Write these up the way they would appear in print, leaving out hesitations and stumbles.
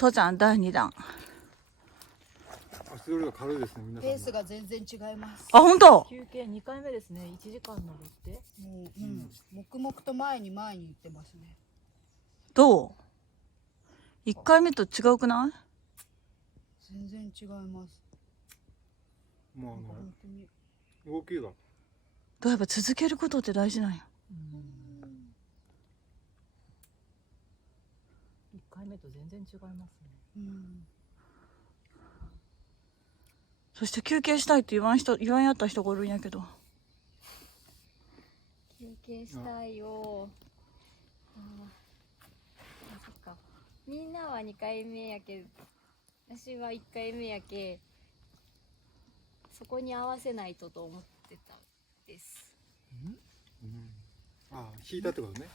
登山第2弾。足取りが軽いですね、皆さん。ペースが全然違います。あ、本当。休憩2回目ですね。1時間登ってもう、黙々と前に前に行ってますね。どう ?1 回目と違うくない？全然違います。もう本当に。動きが。どうやっぱ続けることって大事なんよ。1回目と全然違いますね。そして休憩したいって言わんやった人がおるんやけど。休憩したいよ。そっか。みんなは2回目やけど、私は1回目やけ、そこに合わせないとと思ってたです。ああ、引いたってことね。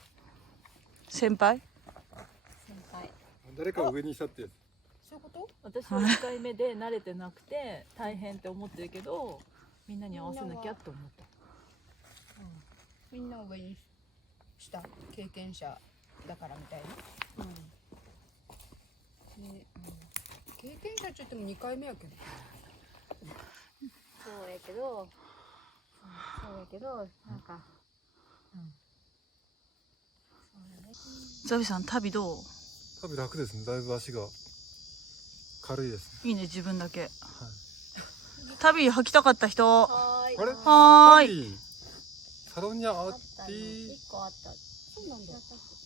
先輩？先輩。誰かを上にしたってやつ。そういうこと？私は1回目で慣れてなくて大変って思ってるけど、みんなに合わせなきゃって思った。みんなを上にした経験者だからみたいな。経験者って言っても2回目やけど。そうやけど、なんか、そうだね。ザビさん、旅どう？旅楽ですね。だいぶ足が軽いですね。いいね、自分だけ。旅履きたかった人。はーい。あれ？はーい。サロンにあっあったの。て1個あった。そうなんだ。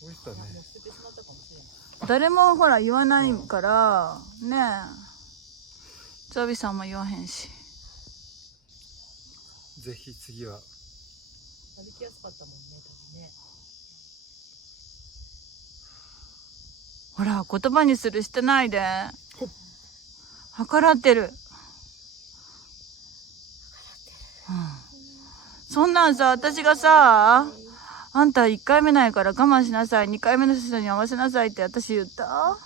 美味しさね。もう捨ててしまったかもしれない。誰もほら言わないからねえ。ザビさんも言わへんし。ぜひ次は。歩きやすかったもんね、多分ね。ほら、言葉にするしてないで。計らってる。そんなんさ、私がさ、あんた1回目ないから我慢しなさい、2回目の人に合わせなさいって私言った？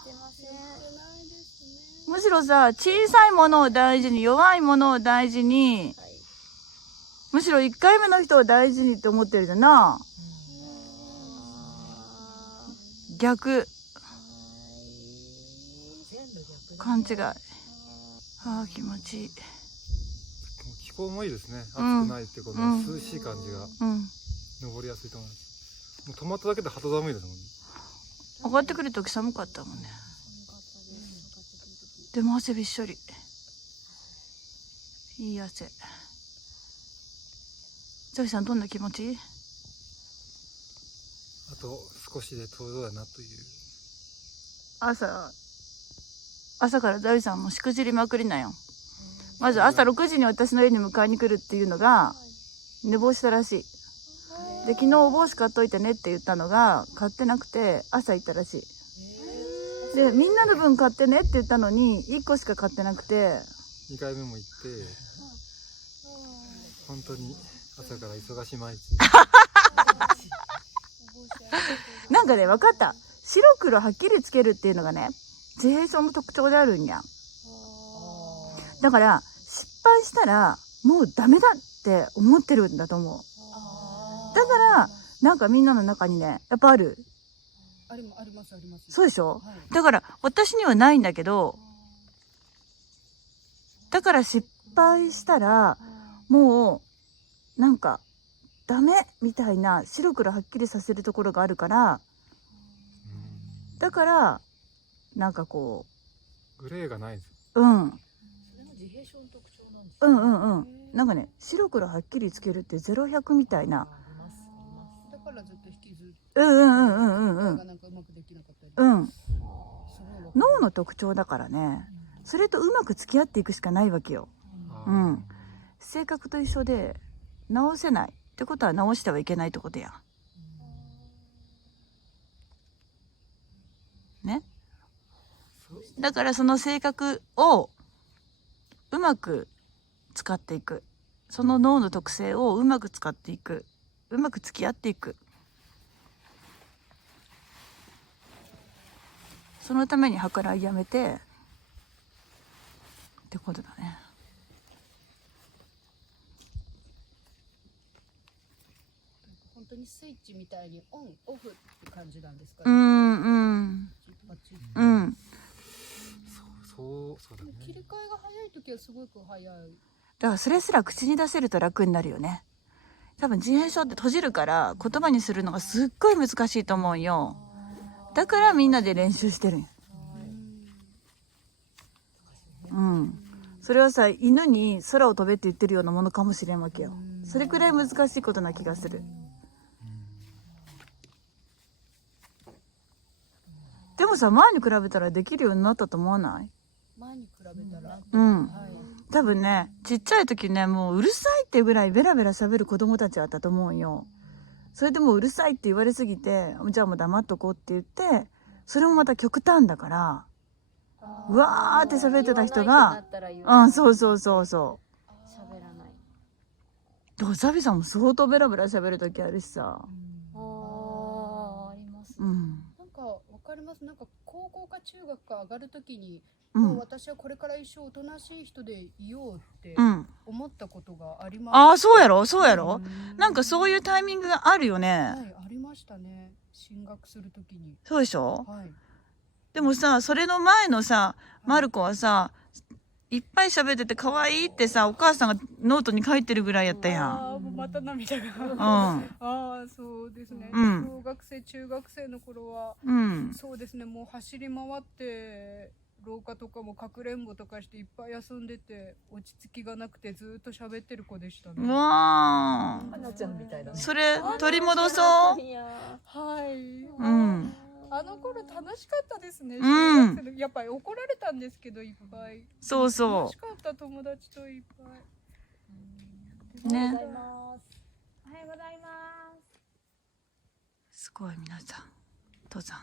むしろさ、小さいものを大事に、弱いものを大事に、むしろ1回目の人を大事にって思ってるじゃんな。逆。勘違い。ああ、気持ちいい。気候もいいですね。暑くないってこの涼しい感じが登りやすいと思います。もう止まっただけで肌寒いですもんね。上がってくるとき寒かったもんね。でも汗びっしょり。いい汗。ザビさん、どんな気持ち？あと少しで登場だなという。朝からザビさんもしくじりまくりなよ。まず朝6時に私の家に迎えに来るっていうのが寝坊したらしい。で、昨日お帽子買っといてねって言ったのが買ってなくて朝行ったらしい。で、みんなの分買ってねって言ったのに1個しか買ってなくて、2回目も行って、本当に朝から忙しい毎日。なんかね、分かった。白黒はっきりつけるっていうのがね、自閉症の特徴であるんや。だから失敗したらもうダメだって思ってるんだと思う。だからなんかみんなの中にね、やっぱある。あります。そうでしょ？だから私にはないんだけど、だから失敗したらもうなんかダメみたいな白黒はっきりさせるところがあるから、だからなんかこグレーがないです。それも自閉症の特徴なんですか？なんかね、白黒はっきりつけるって0-100みたいな。あります。だからずっと引きずって。うんがなんかうまくできなかったり。脳の特徴だからね。それとうまく付き合っていくしかないわけよ。性格と一緒で直せないってことは直してはいけないってことや。ね。だからその性格をうまく使っていく。その脳の特性をうまく使っていく。うまく付き合っていく。そのために計らいやめてってことだね。本当にスイッチみたいにオンオフって感じなんですかうね。ん。そうだね。切り替えが早い時はすごく早い。だからそれすら口に出せると楽になるよね。多分自閉症って閉じるから言葉にするのがすっごい難しいと思うよ。だからみんなで練習してるんよ。うん。それはさ、犬に空を飛べって言ってるようなものかもしれんわけよ。それくらい難しいことな気がする。でもさ、前に比べたらできるようになったと思わない？前に比べたら、うん。はい。多分ね、ちっちゃい時ね、もううるさいっていうぐらいベラベラ喋る子供たちだったと思うよ。それでもううるさいって言われすぎて、じゃあもう黙っとこうって言って、それもまた極端だから、うわーって喋ってた人が、うん、そうそうそうそ喋らない。う。だからザビさんも相当ベラベラ喋る時あるしさ。あります。うん。なんかわかります。なんか高校か中学か上がるときに、うん。もう私はこれから一生おとなしい人でいようってうん。思ったことがあります。ああ、そうやろそうやろなんかそういうタイミングがあるよね。はい、ありましたね。進学するときに。そうでしょはい。でもさ、それの前のさ、マルコはさ、いっぱい喋ってて可愛いってさ、お母さんがノートに書いてるぐらいやったやん。ああ、もうまた涙が。うん。ああ、そうですね。うん小学生、中学生の頃は、うん。そうですね。もう走り回って廊下とかもかくれんぼとかしていっぱい遊んでて、落ち着きがなくてずっと喋ってる子でしたうね。わー。花ちゃんみたいだね。それ、取り戻そう。はい。うん。あの頃楽しかったですね。ん小学生のやっぱり怒られたんですけど、いっぱい。そうそ楽しかった友達といっぱい。う。ね。おはようございます。すごい皆さん。父さん。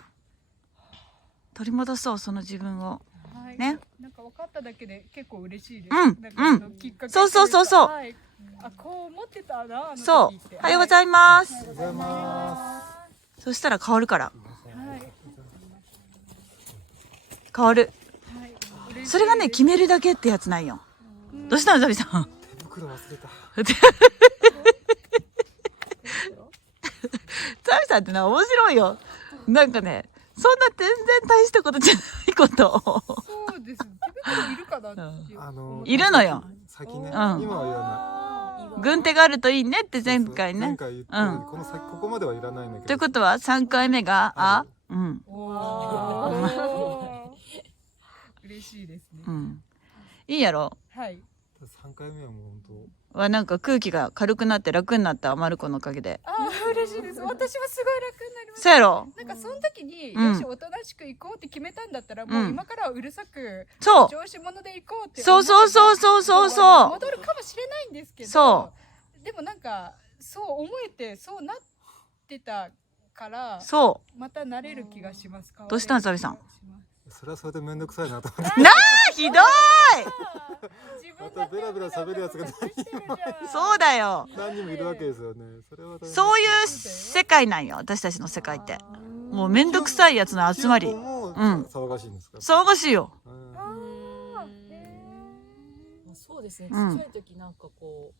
取り戻そう、その自分を。はい。ね。なんか分かっただけで結構嬉しいです。うんなんかそのきっかけそうそうそうそうはい。あ、こう思ってたな。あの時そうって。。おはようございます。おはようございまそしたら変わるから。はい。変わる。はい。嬉しいそれがね、決めるだけってやつないよ。どうしたのザビさん。す。手袋忘れた。ザビさんってのは面白いよ。なんかね、そんな全然大したことじゃないことを。そうです。手袋いるかなっていう。いるのよ。先ね。ん今はいらない。軍手があるといいねって前回ね。前回言ったようにこの先ここまではいらないんだけど。ということは3回目が、あ、うん。おー嬉しいですねう。ん。いいやろ。はい。 3回目はもう本はなんか空気が軽くなって楽になったマルコのおかげで。ああ、嬉しいです。私はすごい楽になりました。そうやろ。なんかその時に、うんよしおとなしく行こうって決めたんだったら、もう今からはうるさく、そう。調子者で行こうってそうそうそうそうそうそう。戻るかもしれないんですけど、そでもなんかそう思えてそうなってたからそまた慣れる気がします。どうしたんザビさん。当それはそれでめんどくさいなと思って。う。なあ、ひどい。またベラベラ喋るやつがそうだよ。何人もいるわけですよね。それはそういう世界なんよ、私たちの世界って。もうめんどくさいやつの集まり。もうん騒がしいんですか。騒がしいよ。うんまあそうですね。ちっうんちゃい時なんかこ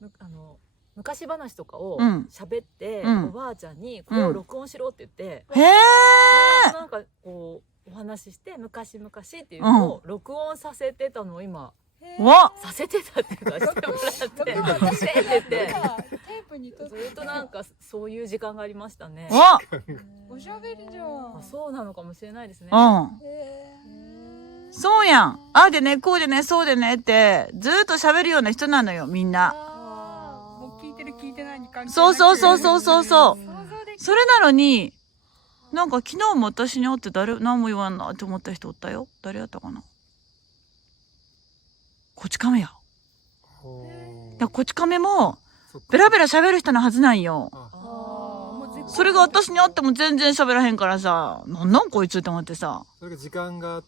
う、昔話とかをうん喋って、うんおばあちゃんにこれを録音しろって言って、へえ。なんかこうお話しして昔々っていうのを録音させてたのを今わ、させてたっていうかしてもらって私してって言ってテープにとずっとなんかそういう時間がありましたね。わ、おしゃべりじゃん。あ、そうなのかもしれないですね。うん。そうやん。ああでね、こうでね、そうでねって、ずーっと喋るような人なのよ、みんな。もう聞いてる聞いてないに関係なく。そうそうそうそうそうそう。想像できそれなのに、なんか昨日も私に会って何も言わんなって思った人おったよ。誰やったかな。こち亀や。ほういや、こち亀も、そっかベラベラ喋る人のはずなんよ。あもう絶対それが私に会っても全然喋らへんからさ、なんこいつって思ってさ。それが時間が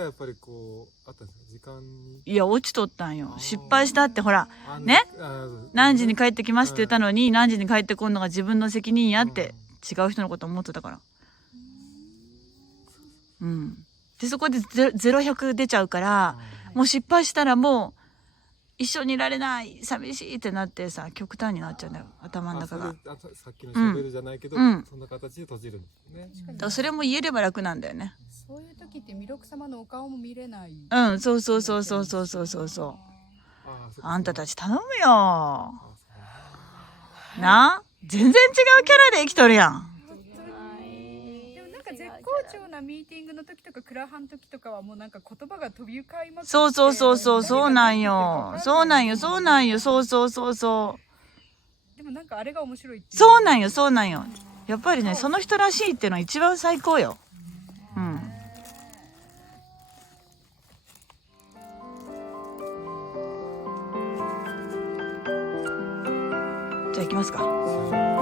やっぱりこうあったんですか。時間にいや、落ちとったんよ。失敗したってほら、あんねあそう何時に帰ってきますって言ったのに、何時に帰ってこんのが自分の責任やって、違う人のこと思ってたから。うん。で、そこで0100出ちゃうから、もう失敗したらもう、一緒にいられない寂しいってなってさ、極端になっちゃうんだよ、頭の中が。さっきの喋るじゃないけど、うんそんな形で閉じるんですね。だからそれも言えれば楽なんだよね。そういう時って弥勒様のお顔も見れない。うん、そうそうそうそうそうそうそうそう。そっかあんたたち頼むよ。そうな、全然違うキャラで生きとるやん。でもなんか絶好調なミーティングの時とかクラハン時とかはもうなんか言葉が飛び交いまくって、そうそうそうそう、そうなんよ。そうなんよ、そうなんよ、そうそうそうそう。でもなんかあれが面白いっていう。そうなんよ、そうなんよ。やっぱりね、その人らしいっていうのは一番最高よ。うん。じゃあ行きますか。